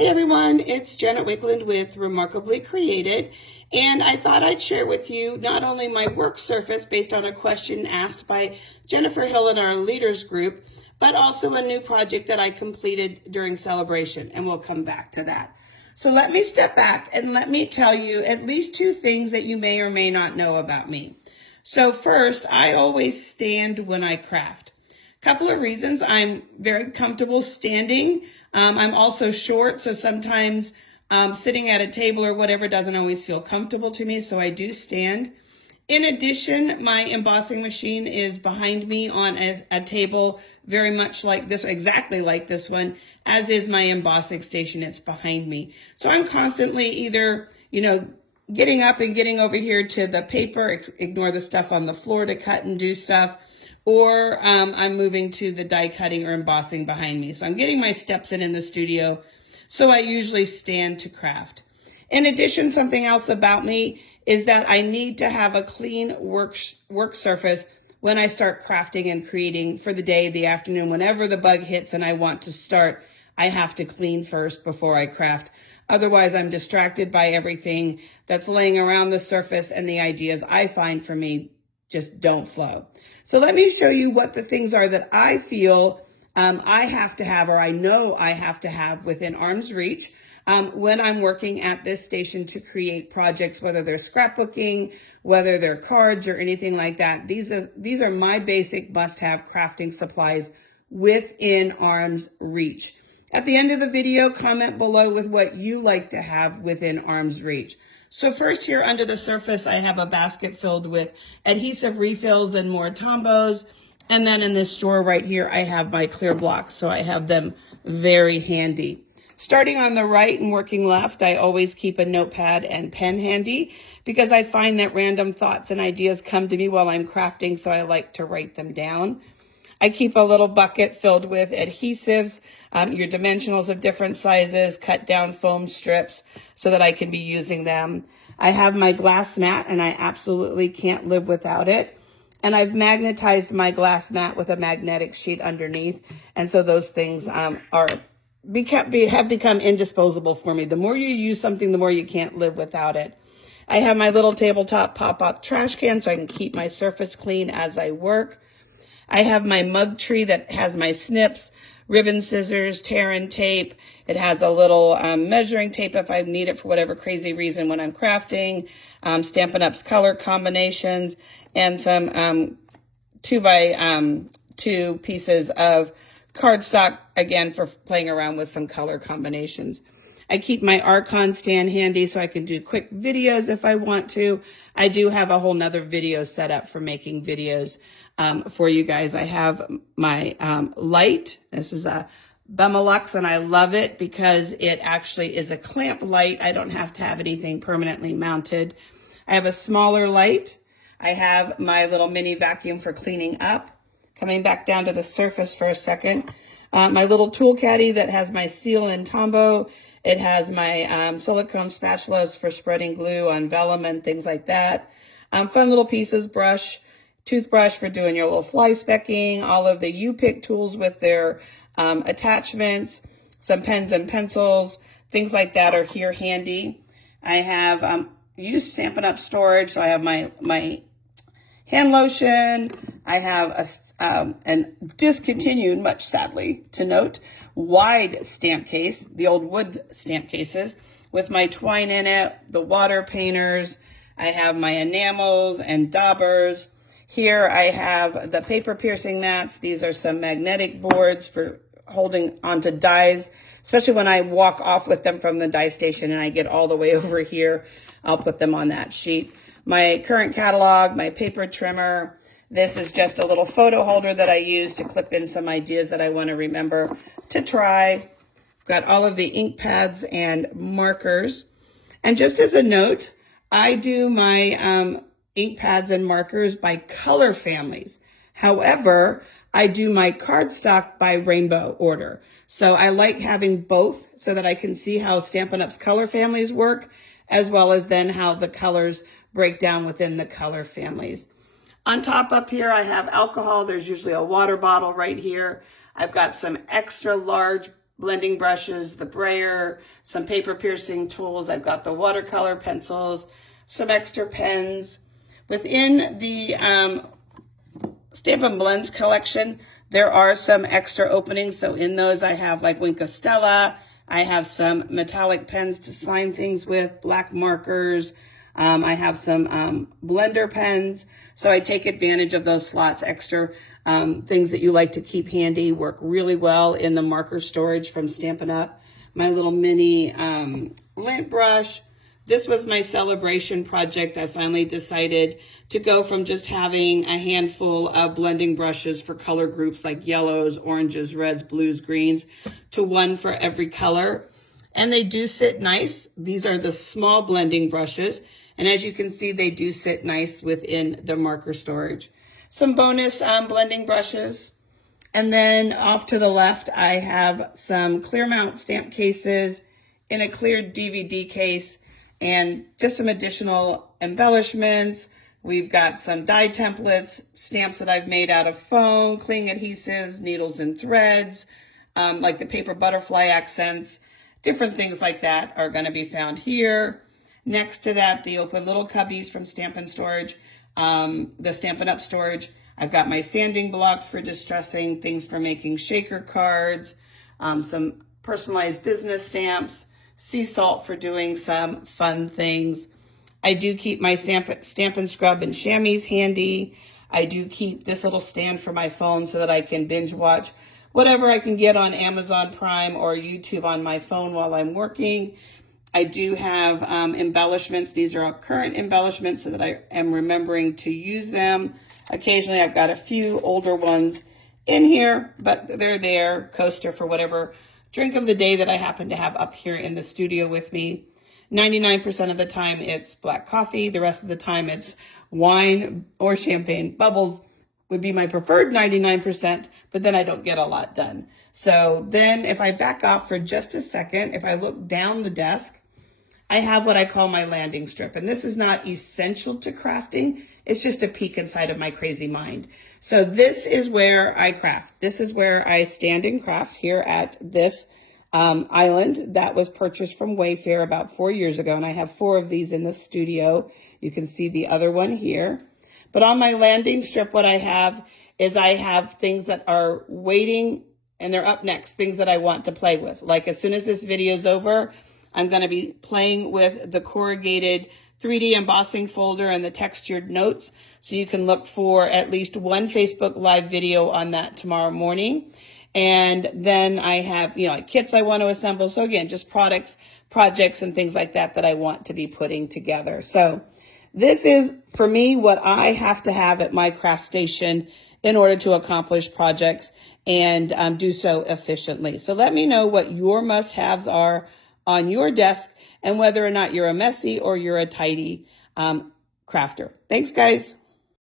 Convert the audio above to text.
Hey everyone, it's Janet Wakeland with Remarkably Created, and I thought I'd share with you not only my work surface based on a question asked by Jennifer Hill in our leaders group, but also a new project that I completed during Sale-a-bration, and we'll come back to that. So let me step back and let me tell you at least two things that you may or may not know about me. So first, I always stand when I craft. Couple of reasons. I'm very comfortable standing. I'm also short, so sometimes sitting at a table or whatever doesn't always feel comfortable to me, so I do stand. In addition, my embossing machine is behind me on a table very much like this, exactly like this one, as is my embossing station. It's behind me. So I'm constantly either, getting up and getting over here to the paper, ignore the stuff on the floor to cut and do stuff, or I'm moving to the die cutting or embossing behind me. So I'm getting my steps in the studio, so I usually stand to craft. In addition, something else about me is that I need to have a clean work surface when I start crafting and creating for the day, the afternoon, whenever the bug hits and I want to start, I have to clean first before I craft. Otherwise, I'm distracted by everything that's laying around the surface, and the ideas I find for me just don't flow. So let me show you what the things are that I feel I have to have, or I know I have to have within arm's reach when I'm working at this station to create projects, whether they're scrapbooking, whether they're cards or anything like that. These are my basic must-have crafting supplies within arm's reach. At the end of the video, comment below with what you like to have within arm's reach. So first, here under the surface, I have a basket filled with adhesive refills and more Tombos. And then in this drawer right here, I have my clear blocks. So I have them very handy. Starting on the right and working left, I always keep a notepad and pen handy because I find that random thoughts and ideas come to me while I'm crafting, so I like to write them down. I keep a little bucket filled with adhesives, your dimensionals of different sizes, cut down foam strips so that I can be using them. I have my glass mat, and I absolutely can't live without it. And I've magnetized my glass mat with a magnetic sheet underneath. And so those things have become indisposable for me. The more you use something, the more you can't live without it. I have my little tabletop pop-up trash can so I can keep my surface clean as I work. I have my mug tree that has my snips, ribbon scissors, tear and tape. It has a little measuring tape if I need it for whatever crazy reason when I'm crafting, Stampin' Up's color combinations, and some 2x2 pieces of cardstock, again, for playing around with some color combinations. I keep my Archon stand handy so I can do quick videos if I want to. I do have a whole nother video set up for making videos for you guys. I have my light. This is a Bemelux, and I love it because it actually is a clamp light. I don't have to have anything permanently mounted. I have a smaller light. I have my little mini vacuum for cleaning up. Coming back down to the surface for a second. My little tool caddy that has my seal and Tombow. It has my silicone spatulas for spreading glue on vellum and things like that. Fun little pieces, brush, toothbrush for doing your little fly specking, all of the U-Pick tools with their attachments, some pens and pencils, things like that are here handy. I have used Stampin' Up storage, so I have my hand lotion. I have an discontinued, much sadly to note, wide stamp case, the old wood stamp cases with my twine in it, the water painters. I have my enamels and daubers. Here I have the paper piercing mats. These are some magnetic boards for holding onto dies, especially when I walk off with them from the die station and I get all the way over here. I'll put them on that sheet. My current catalog, my paper trimmer. This is just a little photo holder that I use to clip in some ideas that I want to remember to try. Got all of the ink pads and markers. And just as a note, I do my ink pads and markers by color families. However, I do my cardstock by rainbow order. So I like having both so that I can see how Stampin' Up's color families work, as well as then how the colors break down within the color families. On top up here, I have alcohol. There's usually a water bottle right here. I've got some extra large blending brushes, the brayer, some paper piercing tools. I've got the watercolor pencils, some extra pens. Within the Stampin' Blends collection, there are some extra openings. So in those, I have like Wink of Stella. I have some metallic pens to sign things with, black markers. I have some blender pens. So I take advantage of those slots, extra things that you like to keep handy, work really well in the marker storage from Stampin' Up. My little mini lint brush. This was my Sale-a-bration project. I finally decided to go from just having a handful of blending brushes for color groups like yellows, oranges, reds, blues, greens, to one for every color. And they do sit nice. These are the small blending brushes. And as you can see, they do sit nice within the marker storage. Some bonus blending brushes. And then off to the left, I have some clear mount stamp cases in a clear DVD case and just some additional embellishments. We've got some die templates, stamps that I've made out of foam, cling adhesives, needles and threads, like the paper butterfly accents, different things like that are going to be found here. Next to that, the open little cubbies from Stampin' Storage, the Stampin' Up! Storage. I've got my sanding blocks for distressing, things for making shaker cards, some personalized business stamps, sea salt for doing some fun things. I do keep my Stampin' Scrub and chamois handy. I do keep this little stand for my phone so that I can binge watch whatever I can get on Amazon Prime or YouTube on my phone while I'm working. I do have embellishments. These are all current embellishments so that I am remembering to use them. Occasionally I've got a few older ones in here, but they're there. Coaster for whatever drink of the day that I happen to have up here in the studio with me. 99% of the time it's black coffee. The rest of the time it's wine or champagne. Bubbles would be my preferred 99%, but then I don't get a lot done. So then if I back off for just a second, if I look down the desk, I have what I call my landing strip. And this is not essential to crafting. It's just a peek inside of my crazy mind. So this is where I craft. This is where I stand and craft here at this island that was purchased from Wayfair about 4 years ago. And I have 4 of these in the studio. You can see the other one here. But on my landing strip, what I have is I have things that are waiting and they're up next, things that I want to play with. Like as soon as this video is over, I'm going to be playing with the corrugated 3D embossing folder and the textured notes. So you can look for at least one Facebook Live video on that tomorrow morning. And then I have, like kits I want to assemble. So again, just projects and things like that that I want to be putting together. So this is, for me, what I have to have at my craft station in order to accomplish projects and do so efficiently. So let me know what your must-haves are on your desk and whether or not you're a messy or you're a tidy crafter. Thanks, guys.